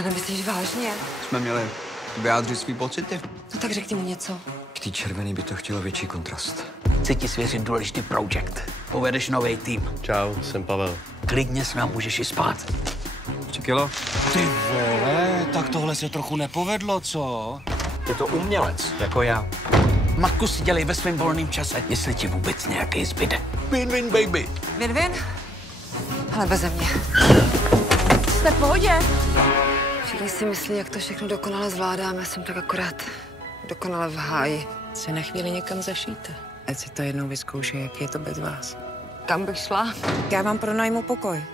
To nemyslíš vážně? Jsme měli vyjádřit svý pocity. No tak řekni mu něco. K té červený by to chtělo větší kontrast. Chci ti svěřit důležitý projekt. Povedeš nový tým. Čau, jsem Pavel. Klidně s nám můžeš i spát. 3 kilo? Ty vole, tak tohle se trochu nepovedlo, co? Je to umělec, jako já. Matku si dělej ve svém volném čase, jestli ti vůbec nějaký zbyde. Win-win, baby. Win-win? Ale beze mě. Jste v pohodě? Všichni si myslí, jak to všechno dokonale zvládáme. Jsem tak akorát dokonale v háji. Se na chvíli někam zašijte. Ať si to jednou vyzkouší, jak je to bez vás. Kam bych šla? Já vám pronajmu pokoj.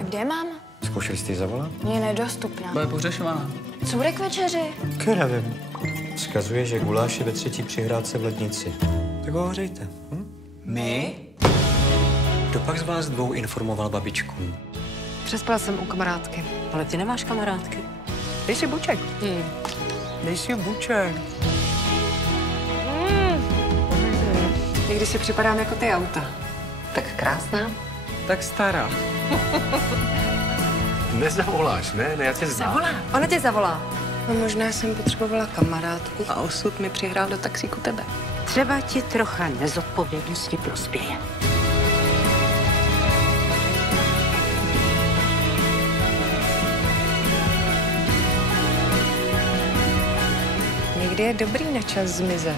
Kde je máma? Zkoušeli jste ji zavolat? Je nedostupná. Bude pohřešovaná. Co bude k večeři? Nevím. Vzkazuje, že guláš je ve 3. přihrádce v lednici. Tak ho hřejte. My? Kdo pak z vás dvou informoval babičku? Přespala jsem u kamarádky. Ale ty nemáš kamarádky. Dej si buček. Dej si buček. Někdy si připadám jako ty auta. Tak krásná. Tak stará. Nezavoláš, ne? Já tě znám. Ona tě zavolá. No, možná jsem potřebovala kamarádku a osud mi přihrál do taxíku tebe. Třeba ti trocha nezodpovědnosti prospěje. Někdy je dobrý na čas zmizet,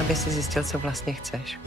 aby si zjistil, co vlastně chceš.